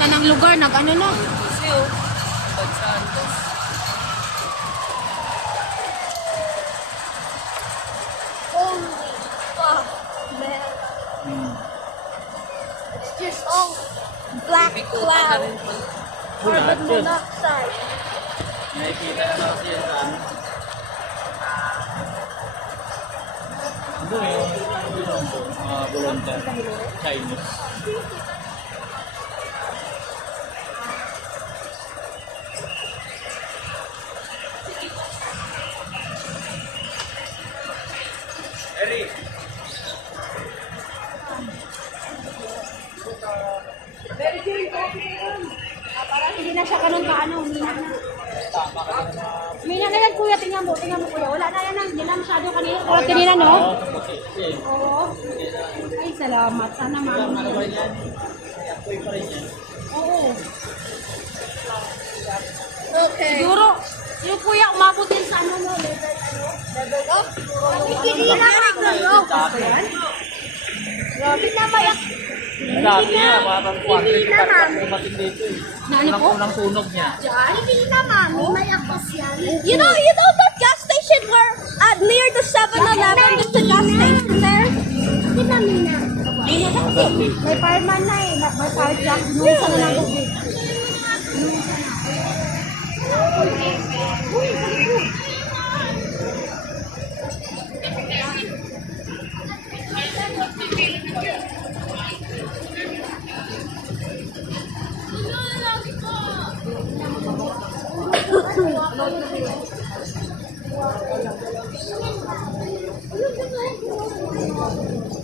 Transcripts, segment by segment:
na ng lugar, nag-ano na. Kasi oh, Pag Santos. Holy fuck, man. It's just all black Bikutan na rin cloud. pala. Carbon monoxide. Nakikita na kasi yan sa ano. Doon yung mga volunteer, Chinese. Eric! Parang hindi na siya ganun kaano, mina na. Mina na yan kuya, tingnan mo kuya. Wala na yan, hindi na masyado kanina. Tulad kanina, no? Oo. Ay, salamat. Sana mami. Ano ba yan? Apoy pa rin yan. Oo. Okay. Siguro, yung kuya umabot din sa ano mo, level up. Hindi na mag-rope. Grabe na mayak. Ang dami niya, parang 400 Hindi na, mami. dumating dito eh. Na ano po? Unang sunog niya. Hindi na, mami. Mayakas yan. You know that gas station where near the 7-Eleven, there's a gas station there? Hindi na, Mina. May fireman na eh. May fire truck. Inuusan na ng tubig.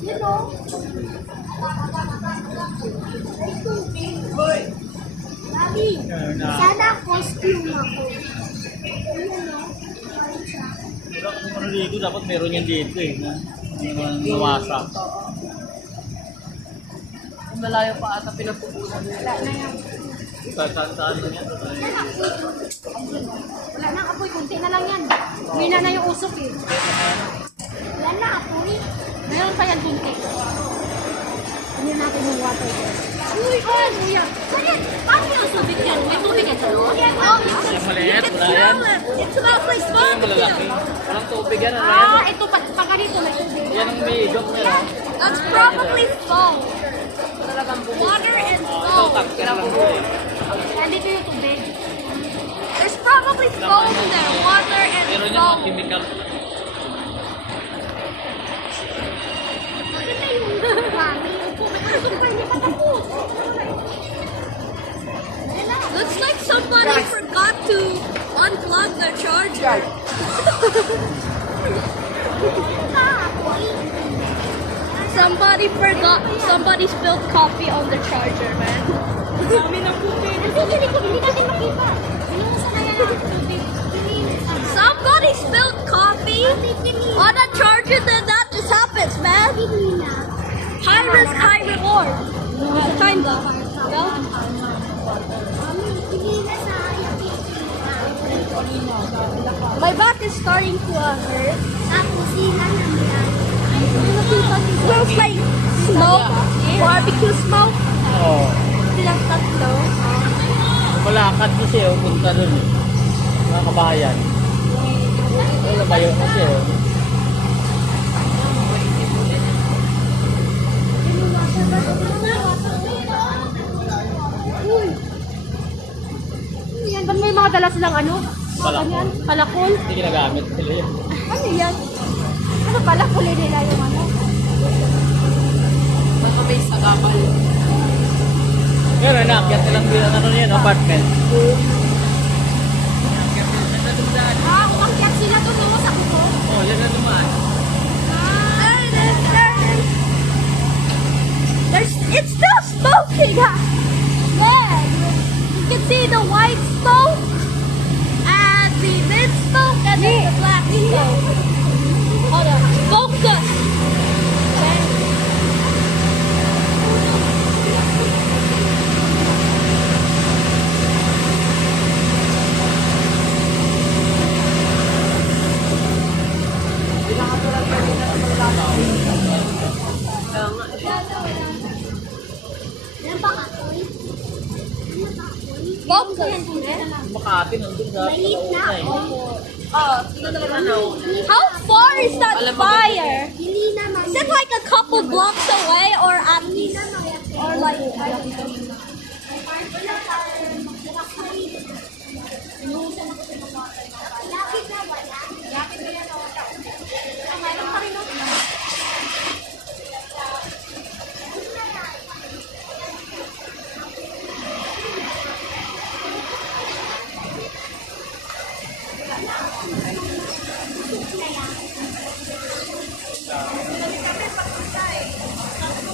You know? Daddy, sana costume ako. Kung ano dito, dapat meron yan dito eh. Yung nawasa. Malayo pa ata pinapupunan nila. Saan yan? Wala na apoy, kunti na lang yan. Mina na yung usok eh. Wala na ako eh. Meron pa yan kunti. Hindi natin yung water. Uy, kuya. Paano yung tubig yan? May tubig yan sa loob? Yung maliit, wala yan. It smells like Yung barbecue. malalaki. Walang tubig yan, ano yan? Ito pa ganito may tubig. Yan ang may joke nila. That's probably foam. Water and Ito, foam. tanker lang po eh. Nandito yung tubig. There's probably foam there. Water and Meron yan mga foam. chemical. Maganda yung mami. Looks like somebody forgot to unplug the charger. Somebody spilled coffee on the charger, man. Dami ng tubig. Hindi natin makita. Binuhusan na yan ang tubig. Somebody spilled coffee on a charger, then that just happens, man. High risk, high reward. Kinda. No? My back is starting to hurt. Smells like smoke, barbecue smoke. Oo. Silang tatlo. Malakad kasi oh, punta dun eh. Mga kabayan. Ay, labayo kasi oh. Yan, ba't may mga dala silang ano? Palakol. Ganyan, palakol. Hindi ginagamit nila yun. Ano yan? Ano palakol nila yung ano? Baka may sagabal. Pero naakyat nilang bilang ano yan, apartment. Umakyat sila doon, no? Sa kuko. Oh, yan na dumaan. It's still smoking. Man, you can see the white smoke and the mid smoke and then the black smoke. Hold on, focus. Kaya nga, Yan pa ka, Toy? Smoke? Makati nandun sa Palauna eh. How far is that fire? Is it like a couple blocks away or at least? Or like,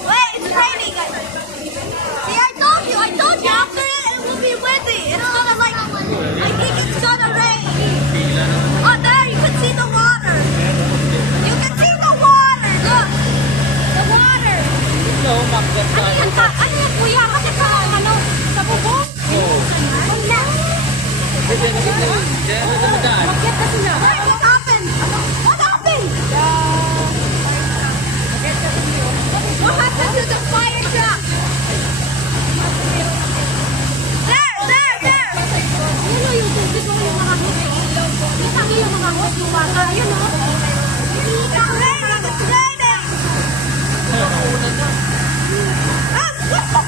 wait, it's raining. See, I told you after it will be windy. It's gonna like, I think it's gonna rain. Oh, there, you can see the water. You can see the water, look. The water. No, magat tayo. Ano yan, kuya? Kasi sa ano, sa bubong? Oo. Wala. Diyan na dumadaan. Bakit kasi na? What happened? What happened? What happened to the fire truck? There! Ano yung tubig mo yung mga hot? Kita mo yung mga hot yung bata. Ayun o. It's raining! It's raining! Ah, what the